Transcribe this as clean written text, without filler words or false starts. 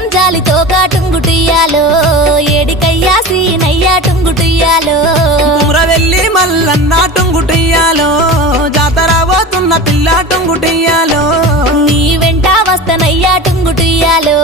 బెల్లం జాలితో కాటుంగుటియాలో ఏడికయ్యా సీనయ్యా టుంగుటియాలో కుమ్రవెల్లి మల్లన్న టుంగుటియాలో జాతర పోతున్న పిల్ల టుంగుటియాలో నీ వెంట వస్తనయ్యా టుంగుటియాలో